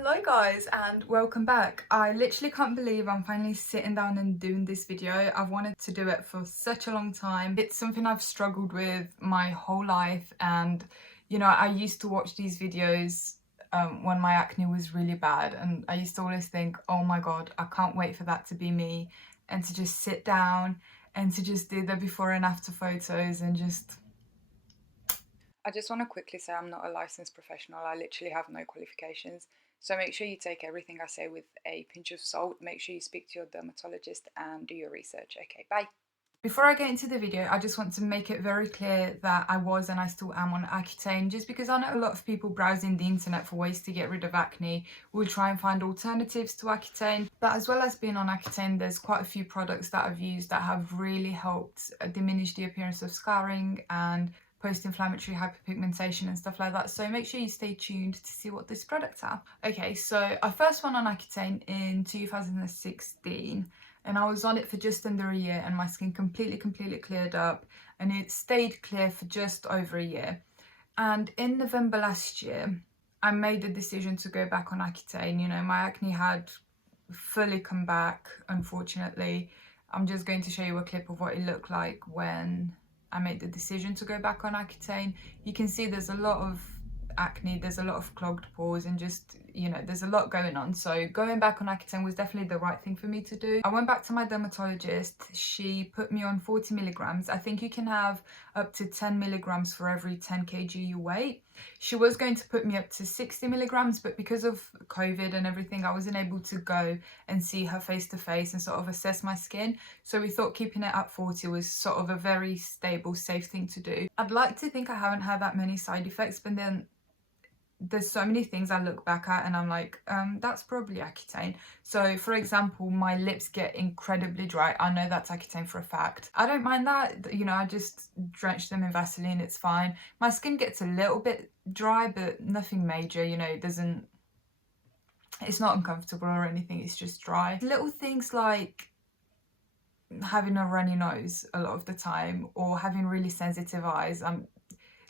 Hello guys and welcome back. I literally can't believe I'm finally sitting down and doing this video. I've wanted to do it for such a long time. It's something I've struggled with my whole life, and you know, I used to watch these videos when my acne was really bad, and I used to always think, oh my god, I can't wait for that to be me, and to just sit down and to just do the before and after photos and just... I just want to quickly say I'm not a licensed professional. I literally have no qualifications. So make sure you take everything I say with a pinch of salt. Make sure you speak to your dermatologist and do your research. Okay, bye. Before I get into the video, I just want to make it very clear that I was and I still am on Accutane, just because I know a lot of people browsing the internet for ways to get rid of acne will try and find alternatives to Accutane. But as well as being on Accutane, there's quite a few products that I've used that have really helped diminish the appearance of scarring and post-inflammatory hyperpigmentation and stuff like that. So make sure you stay tuned to see what this products are. Okay, so I first went on Accutane in 2016. And I was on it for just under a year, and my skin completely cleared up, and it stayed clear for just over a year. And in November last year, I made the decision to go back on Accutane. You know, my acne had fully come back, unfortunately. I'm just going to show you a clip of what it looked like when I made the decision to go back on Accutane. You can see there's a lot of acne, there's a lot of clogged pores, and just, you know, there's a lot going on. So going back on Accutane was definitely the right thing for me to do. I went back to my dermatologist. She put me on 40 milligrams. I think you can have up to 10 milligrams for every 10 kg you weigh. She was going to put me up to 60 milligrams, but because of COVID and everything, I wasn't able to go and see her face to face and sort of assess my skin. So we thought keeping it at 40 was sort of a very stable, safe thing to do. I'd like to think I haven't had that many side effects, but then there's so many things I look back at and I'm like, that's probably Accutane. So for example, my lips get incredibly dry. I know that's Accutane for a fact. I don't mind that, you know, I just drench them in Vaseline, it's fine. My skin gets a little bit dry, but nothing major, you know, it's not uncomfortable or anything, it's just dry. Little things like having a runny nose a lot of the time, or having really sensitive eyes.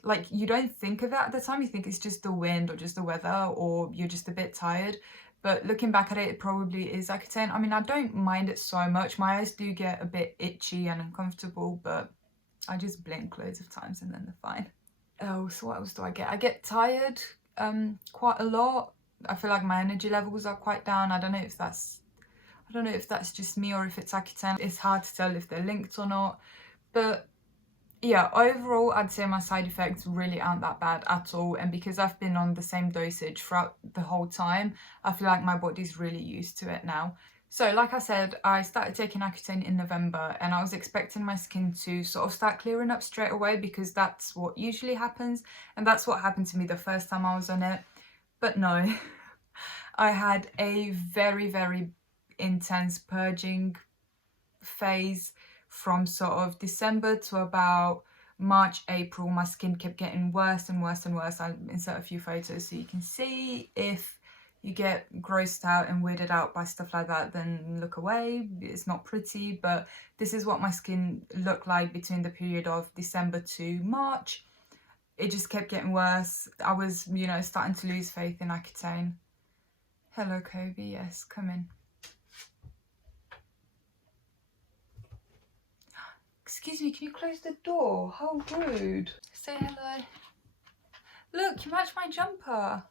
Like, you don't think of it at the time, you think it's just the wind or just the weather, or you're just a bit tired, but looking back at it, it probably is Accutane. I mean, I don't mind it so much. My eyes do get a bit itchy and uncomfortable, but I just blink loads of times and then they're fine. Oh, so what else do I get? I get tired quite a lot. I feel like my energy levels are quite down. I don't know if that's just me or if it's Accutane. It's hard to tell if they're linked or not, but yeah, overall, I'd say my side effects really aren't that bad at all. And because I've been on the same dosage throughout the whole time, I feel like my body's really used to it now. So like I said, I started taking Accutane in November, and I was expecting my skin to sort of start clearing up straight away, because that's what usually happens. And that's what happened to me the first time I was on it. But no, I had a very intense purging phase. From sort of December to about March, April, my skin kept getting worse and worse and worse. I'll insert a few photos so you can see. If you get grossed out and weirded out by stuff like that, then look away. It's not pretty, but this is what my skin looked like between the period of December to March. It just kept getting worse. I was, you know, starting to lose faith in Accutane. Hello, Kobe. Yes, come in. Excuse me, can you close the door? How rude. Say hello. Look, you match my jumper.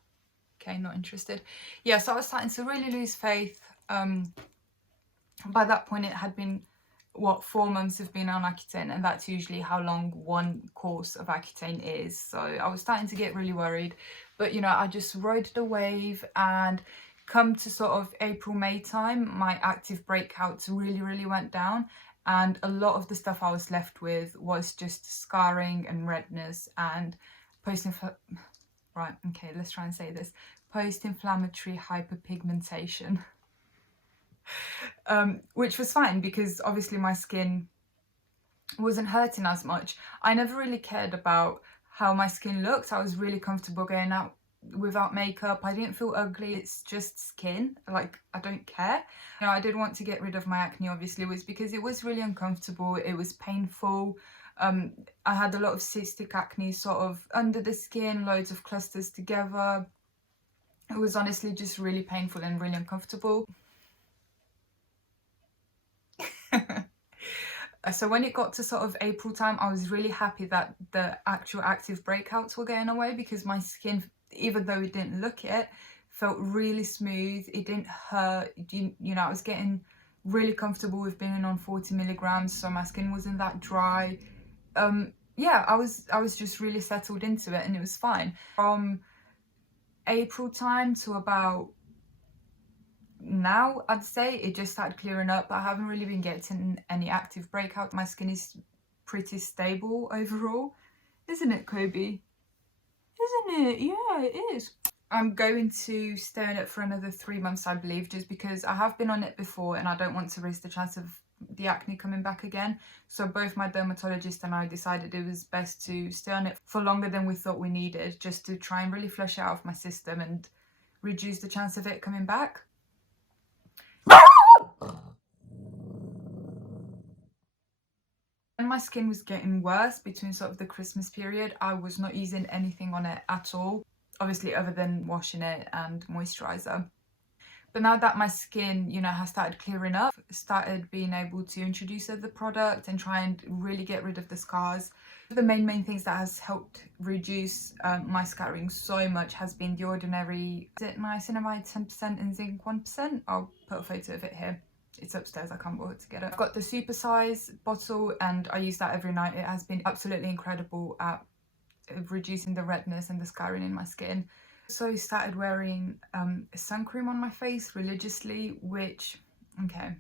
Okay, not interested. Yeah, so I was starting to really lose faith. By that point, it had been, what, 4 months of being on Accutane, and that's usually how long one course of Accutane is. So I was starting to get really worried. But, you know, I just rode the wave, and come to sort of April, May time, my active breakouts really went down. And a lot of the stuff I was left with was just scarring and redness and post-inflammatory hyperpigmentation. Which was fine, because obviously my skin wasn't hurting as much. I never really cared about how my skin looked. I was really comfortable going out without makeup. I didn't feel ugly. It's just skin. Like, I don't care. You know, I did want to get rid of my acne, obviously, was because it was really uncomfortable. It was painful. I had a lot of cystic acne sort of under the skin, loads of clusters together. It was honestly just really painful and really uncomfortable. So when it got to sort of April time, I was really happy that the actual active breakouts were going away, because my skin, even though it didn't look it, felt really smooth. It didn't hurt. You know, I was getting really comfortable with being on 40 milligrams, so my skin wasn't that dry. Yeah, I was just really settled into it, and it was fine. From April time to about now, I'd say it just started clearing up. I haven't really been getting any active breakout. My skin is pretty stable overall, isn't it, Kobe? Isn't it? Yeah, it is. I'm going to stay on it for another 3 months, I believe, just because I have been on it before and I don't want to risk the chance of the acne coming back again. So both my dermatologist and I decided it was best to stay on it for longer than we thought we needed, just to try and really flush it out of my system and reduce the chance of it coming back. When my skin was getting worse between sort of the Christmas period, I was not using anything on it at all, obviously other than washing it and moisturizer. But now that my skin, you know, has started clearing up, started being able to introduce other product and try and really get rid of the scars. The main things that has helped reduce my scarring so much has been the Ordinary Niacinamide 10% and Zinc 1%. I'll put a photo of it here. It's upstairs, I can't bother to get it. I've got the super size bottle and I use that every night. It has been absolutely incredible at reducing the redness and the scarring in my skin. So I started wearing sun cream on my face religiously, which, okay,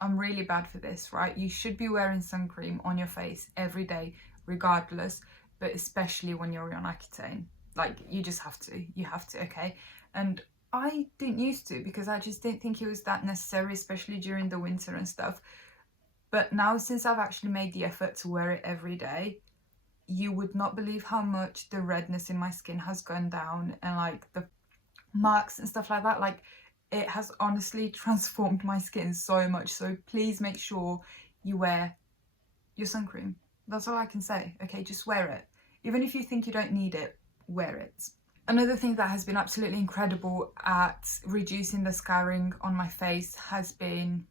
I'm really bad for this, right? You should be wearing sun cream on your face every day, regardless, but especially when you're on Accutane. Like, you just have to, okay? And I didn't used to, because I just didn't think it was that necessary, especially during the winter and stuff. But now, since I've actually made the effort to wear it every day, you would not believe how much the redness in my skin has gone down, and like the marks and stuff like that. Like, it has honestly transformed my skin so much. So please make sure you wear your sun cream. That's all I can say, okay? Just wear it. Even if you think you don't need it, wear it. Another thing that has been absolutely incredible at reducing the scarring on my face has been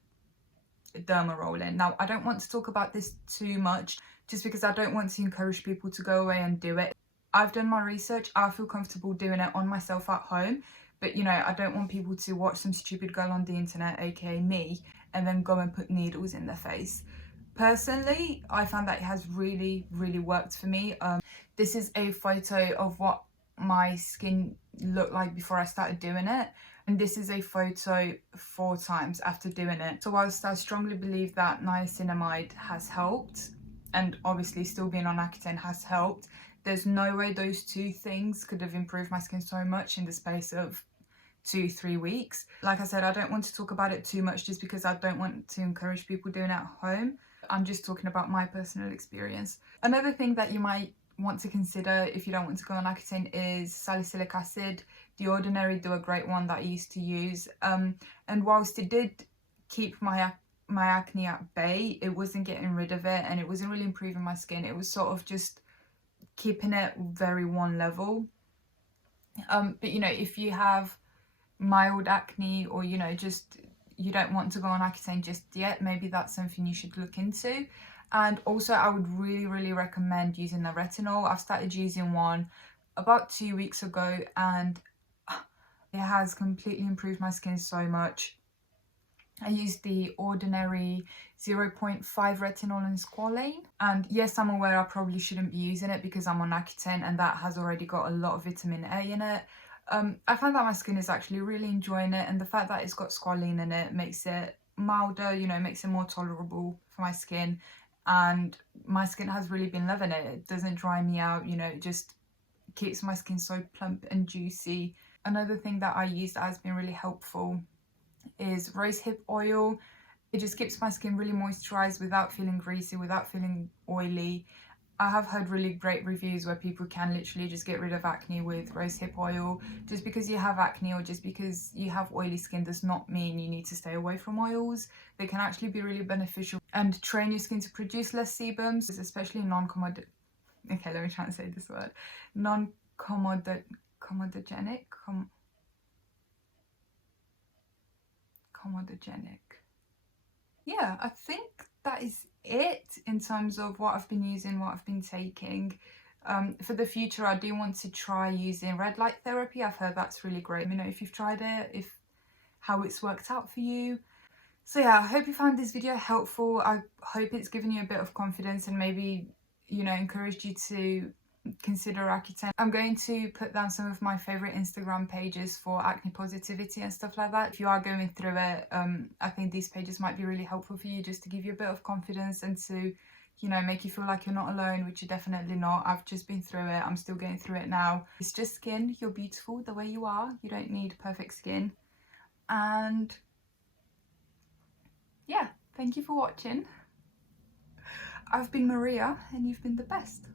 derma rolling. Now, I don't want to talk about this too much, just because I don't want to encourage people to go away and do it. I've done my research. I feel comfortable doing it on myself at home, but you know, I don't want people to watch some stupid girl on the internet, aka me, and then go and put needles in their face. Personally, I found that it has really worked for me. This is a photo of what my skin looked like before I started doing it, and this is a photo 4 times after doing it. So whilst I strongly believe that niacinamide has helped, and obviously still being on Accutane has helped, there's no way those two things could have improved my skin so much in the space of 2-3 weeks. Like I said, I don't want to talk about it too much, just because I don't want to encourage people doing it at home. I'm just talking about my personal experience. Another thing that you might want to consider if you don't want to go on Accutane is salicylic acid. The Ordinary do a great one that I used to use, and whilst it did keep my acne at bay, it wasn't getting rid of it and it wasn't really improving my skin. It was sort of just keeping it very one level. But you know, if you have mild acne, or you know, just you don't want to go on Accutane just yet, maybe that's something you should look into. And also, I would really recommend using the Retinol. I've started using one about 2 weeks ago and it has completely improved my skin so much. I used the Ordinary 0.5 Retinol and Squalane. And yes, I'm aware I probably shouldn't be using it because I'm on Accutane and that has already got a lot of vitamin A in it. I find that my skin is actually really enjoying it, and the fact that it's got Squalane in it makes it milder, you know, makes it more tolerable for my skin. And my skin has really been loving it. It doesn't dry me out, you know, it just keeps my skin so plump and juicy. Another thing that I use that has been really helpful is rosehip oil. It just keeps my skin really moisturized without feeling greasy, without feeling oily. I have heard really great reviews where people can literally just get rid of acne with rosehip oil. Just because you have acne or just because you have oily skin does not mean you need to stay away from oils. They can actually be really beneficial and train your skin to produce less sebums, especially non-comedogenic. Okay, let me try and say this word. Non-comedogenic. comedogenic. Yeah, I think that is it in terms of what I've been using, what I've been taking. For the future, I do want to try using red light therapy. I've heard that's really great. Let me know if you've tried it, how it's worked out for you. So yeah, I hope you found this video helpful. I hope it's given you a bit of confidence and maybe, you know, encouraged you to consider Accutane. I'm going to put down some of my favourite Instagram pages for acne positivity and stuff like that. If you are going through it, I think these pages might be really helpful for you, just to give you a bit of confidence and to, you know, make you feel like you're not alone, which you're definitely not. I've just been through it. I'm still going through it now. It's just skin. You're beautiful the way you are. You don't need perfect skin. And yeah, thank you for watching. I've been Maria and you've been the best.